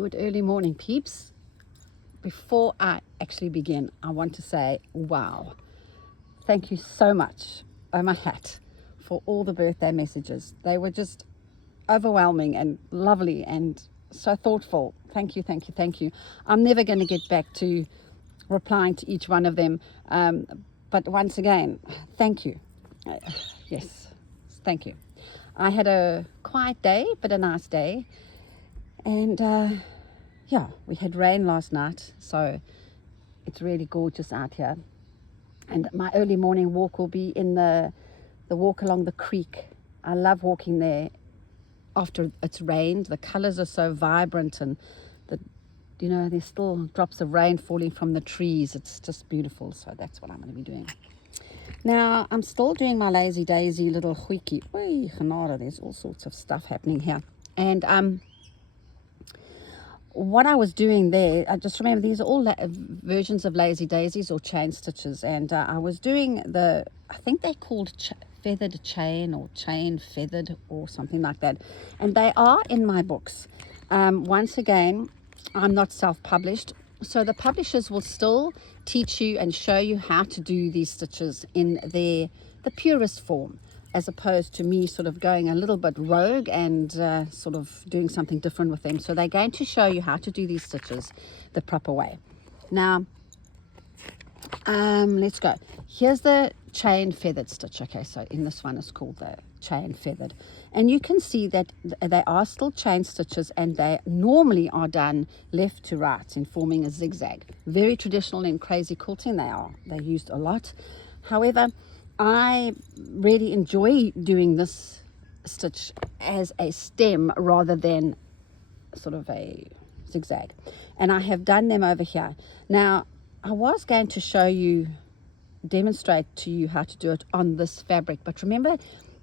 Good early morning, peeps. Before I actually begin, I want to say, wow, thank you so much, oh my hat, for all the birthday messages. They were just overwhelming and lovely and so thoughtful. Thank you, thank you, thank you. I'm never going to get back to replying to each one of them. But once again, thank you. Yes, thank you. I had a quiet day, but a nice day. And yeah, we had rain last night, so it's really gorgeous out here. And my early morning walk will be in the walk along the creek. I love walking there after it's rained. The colors are so vibrant, and there's still drops of rain falling from the trees. It's just beautiful. So that's what I'm going to be doing. Now, I'm still doing my lazy daisy little wiki. Oei, genade, there's all sorts of stuff happening here. And what I was doing there, I just remember these are all versions of lazy daisies or chain stitches, and I was doing I think they're called feathered chain or chain feathered or something like that, and they are in my books. Once again, I'm not self-published, so the publishers will still teach you and show you how to do these stitches in the purest form, as opposed to me sort of going a little bit rogue and sort of doing something different with them. So they're going to show you how to do these stitches the proper way. Now, let's go. Here's the chain feathered stitch. Okay, so in this one it's called the chain feathered. And you can see that they are still chain stitches, and they normally are done left to right in forming a zigzag. Very traditional in crazy quilting they are. They're used a lot. However, I really enjoy doing this stitch as a stem rather than sort of a zigzag, and I have done them over here. Now, I was going to demonstrate to you how to do it on this fabric, but remember,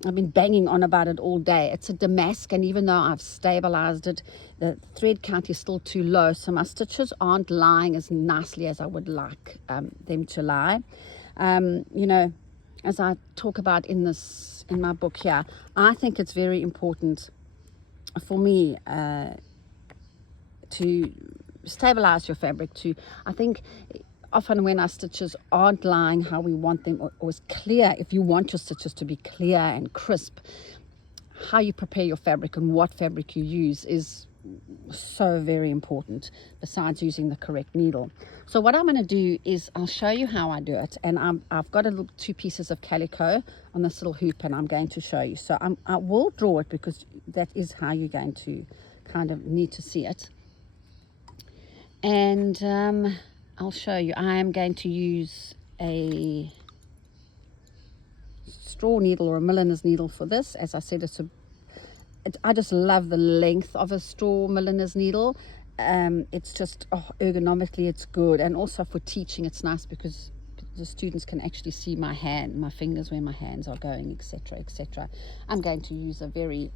I've been banging on about it all day. It's a damask, and even though I've stabilized it, the thread count is still too low, so my stitches aren't lying as nicely as I would like them to lie. As I talk about in my book here, I think it's very important for me to stabilize your fabric. I think often when our stitches aren't lying how we want them, or is clear, if you want your stitches to be clear and crisp, how you prepare your fabric and what fabric you use is so very important, besides using the correct needle. So what I'm going to do is I'll show you how I do it, and I've got two pieces of calico on this little hoop, and I'm going to show you. So I will draw it, because that is how you're going to kind of need to see it. And I'll show you. I am going to use a straw needle or a milliner's needle for this. As I said, I just love the length of a straw milliner's needle. It's just ergonomically it's good, and also for teaching it's nice because the students can actually see my fingers, where my hands are going, etc., etc. I'm going to use a very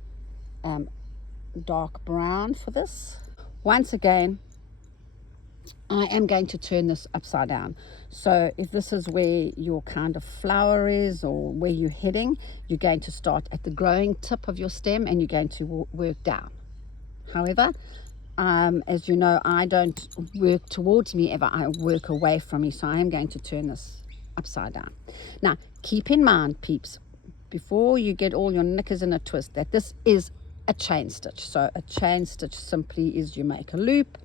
dark brown for this. Once again, I am going to turn this upside down. So if this is where your kind of flower is, or where you're heading, you're going to start at the growing tip of your stem, and you're going to work down. However, as you know, I don't work towards me ever, I work away from me. So I am going to turn this upside down. Now, keep in mind, peeps, before you get all your knickers in a twist, that this is a chain stitch. So a chain stitch simply is you make a loop,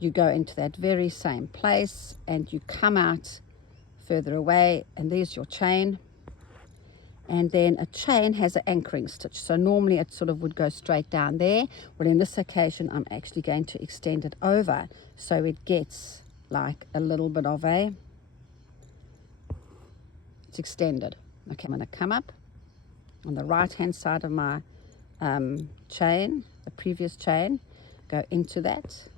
you go into that very same place, and you come out further away, and there's your chain. And then a chain has an anchoring stitch, so normally it sort of would go straight down there, but in this occasion I'm actually going to extend it over, so it gets like a little bit of it's extended. Okay, I'm going to come up on the right hand side of my chain, the previous chain, go into that,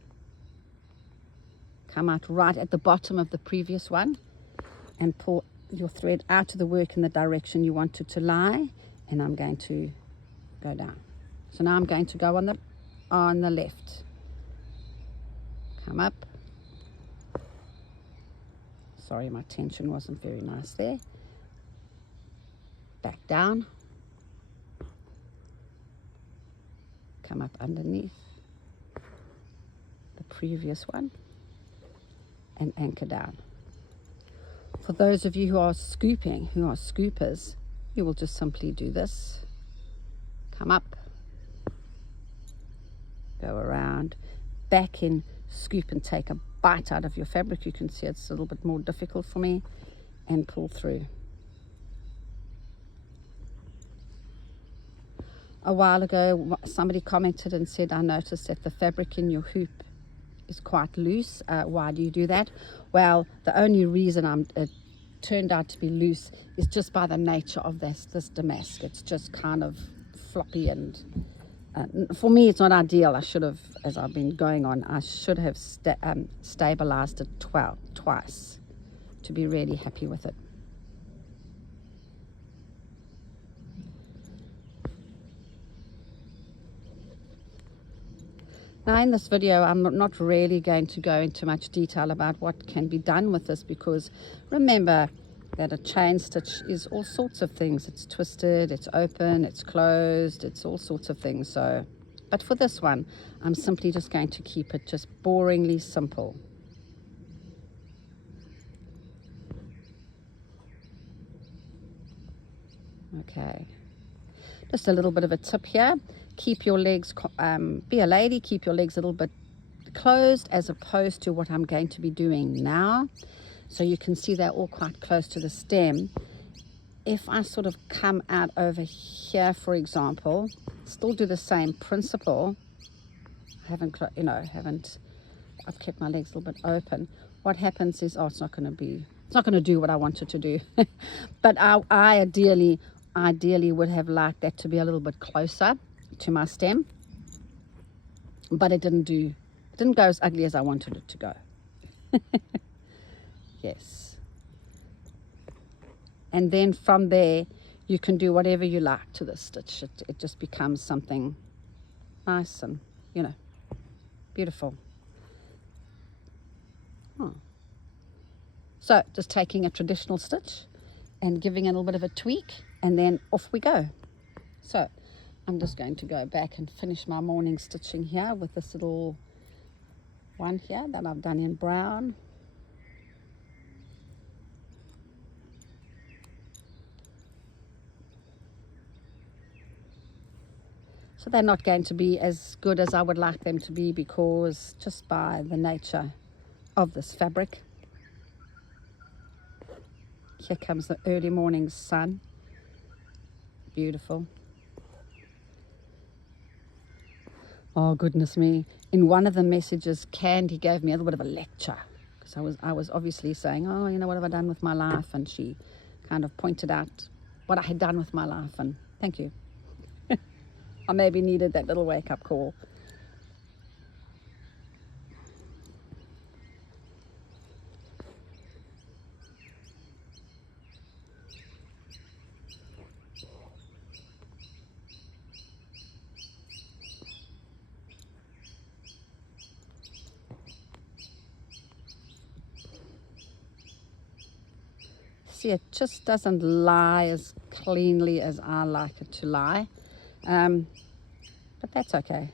come out right at the bottom of the previous one, and pull your thread out of the work in the direction you want it to lie, and I'm going to go down. So now I'm going to go on the left, come up, sorry my tension wasn't very nice there, back down, come up underneath, previous one and anchor down. For those of you who are scooping, who are scoopers, you will just simply do this. Come up, go around, back in, scoop and take a bite out of your fabric. You can see it's a little bit more difficult for me, and pull through. A while ago, somebody commented and said, I noticed that the fabric in your hoop is quite loose. Why do you do that? Well, the only reason it turned out to be loose is just by the nature of this damask. It's just kind of floppy, and for me, it's not ideal. I should have, as I've been going on, I should have stabilized it twice to be really happy with it. Now in this video, I'm not really going to go into much detail about what can be done with this, because remember that a chain stitch is all sorts of things. It's twisted, it's open, it's closed, it's all sorts of things. So, but for this one, I'm simply just going to keep it just boringly simple. Okay, just a little bit of a tip here. Keep your legs, be a lady, keep your legs a little bit closed, as opposed to what I'm going to be doing now. So you can see they're all quite close to the stem. If I sort of come out over here, for example, still do the same principle. I haven't, I've kept my legs a little bit open. What happens is, it's not going to do what I want it to do. But I ideally would have liked that to be a little bit closer to my stem, but it didn't go as ugly as I wanted it to go. Yes. And then from there, you can do whatever you like to the stitch. It just becomes something nice and, beautiful. So just taking a traditional stitch and giving it a little bit of a tweak, and then off we go. So I'm just going to go back and finish my morning stitching here with this little one here that I've done in brown. So they're not going to be as good as I would like them to be, because just by the nature of this fabric. Here comes the early morning sun. Beautiful. Oh, goodness me. In one of the messages, Candy gave me a little bit of a lecture, because I was obviously saying, what have I done with my life? And she kind of pointed out what I had done with my life, and thank you. I maybe needed that little wake-up call. See, it just doesn't lie as cleanly as I like it to lie, but that's okay.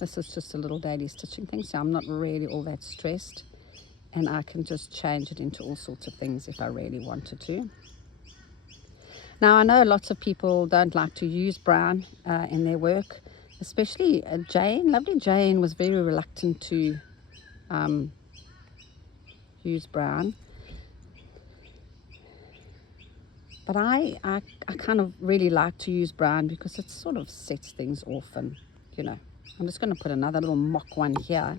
This is just a little daily stitching thing, so I'm not really all that stressed, and I can just change it into all sorts of things if I really wanted to. Now, I know lots of people don't like to use brown in their work, especially Jane. Lovely Jane was very reluctant to use brown. But I kind of really like to use brown, because it sort of sets things off, and, I'm just going to put another little mock one here,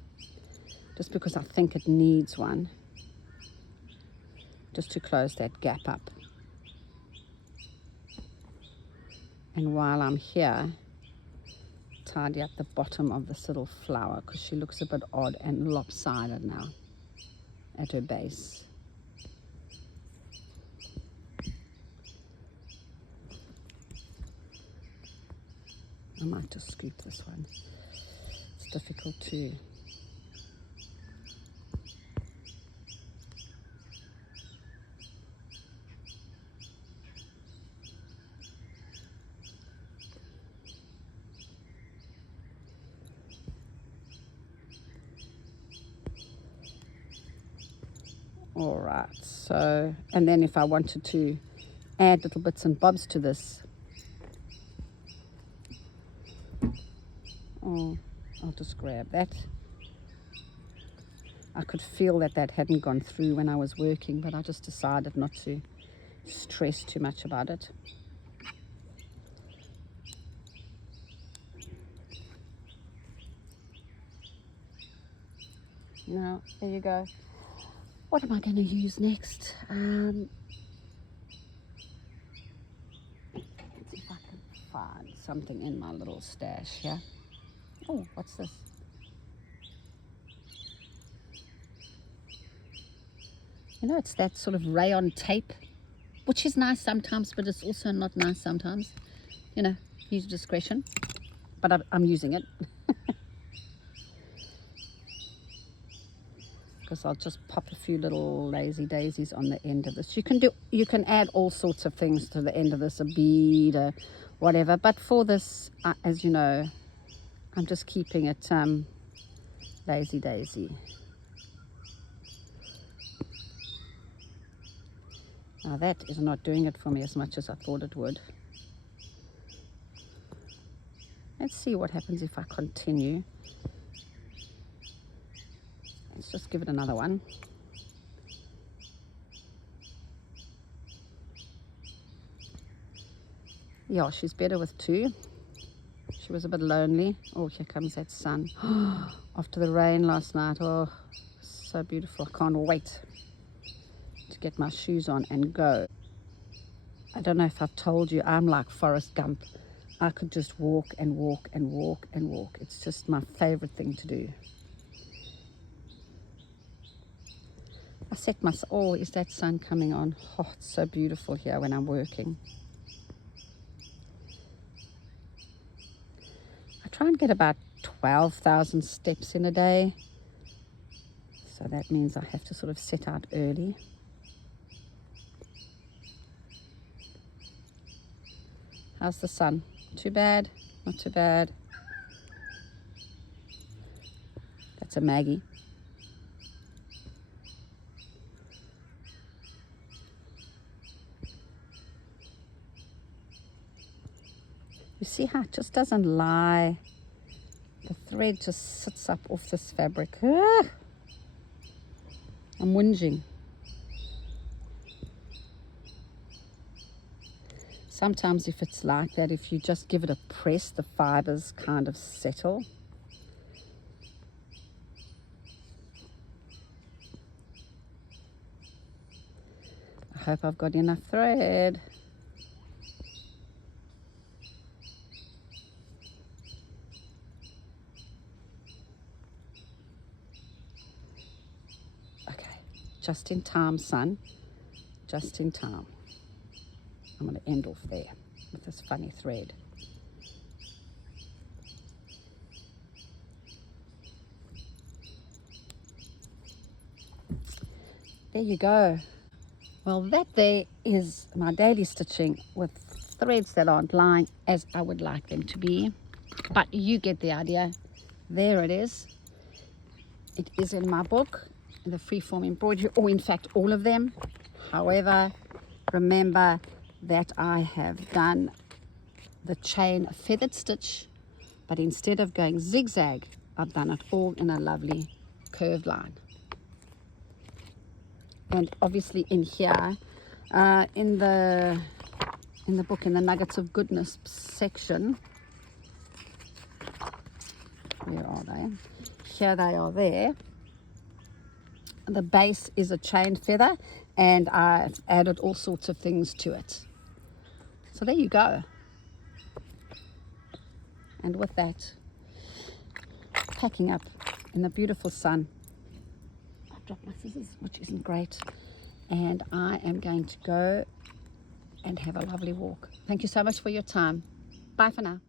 just because I think it needs one, just to close that gap up. And while I'm here, tidy up the bottom of this little flower, because she looks a bit odd and lopsided now at her base. I might just scoop this one. It's difficult to... All right, so, and then if I wanted to add little bits and bobs to this, oh, I'll just grab that. I could feel that that hadn't gone through when I was working, but I just decided not to stress too much about it. Now, there you go. What am I going to use next? Let's see if I can find something in my little stash here. Oh, what's this? You know, it's that sort of rayon tape, which is nice sometimes, but it's also not nice sometimes. You know, use discretion. But I'm using it. Because I'll just pop a few little lazy daisies on the end of this. You can add all sorts of things to the end of this, a bead, or whatever. But for this, as you know, I'm just keeping it lazy daisy. Now that is not doing it for me as much as I thought it would. Let's see what happens if I continue. Let's just give it another one. Yeah, she's better with two. She was a bit lonely. Oh, here comes that sun. After the rain last night. Oh, so beautiful. I can't wait to get my shoes on and go. I don't know if I've told you, I'm like Forrest Gump. I could just walk and walk and walk and walk. It's just my favorite thing to do. I set myself, oh, is that sun coming on? Oh, it's so beautiful here when I'm working. I try and get about 12,000 steps in a day. So that means I have to sort of set out early. How's the sun? Too bad? Not too bad. That's a Maggie. You see how it just doesn't lie. The thread just sits up off this fabric. Ah! I'm whinging. Sometimes if it's like that, if you just give it a press, the fibers kind of settle. I hope I've got enough thread. Just in time, son. Just in time. I'm going to end off there with this funny thread. There you go. Well, that there is my daily stitching with threads that aren't lying as I would like them to be. But you get the idea. There it is. It is in my book, the freeform embroidery, or in fact all of them. However, remember that I have done the chain feathered stitch, but instead of going zigzag, I've done it all in a lovely curved line. And obviously in here, in the book, in the Nuggets of Goodness section, where are they? Here they are there. The base is a chain feather, and I've added all sorts of things to it. So there you go. And with that, packing up in the beautiful sun. I've dropped my scissors, which isn't great. And I am going to go and have a lovely walk. Thank you so much for your time. Bye for now.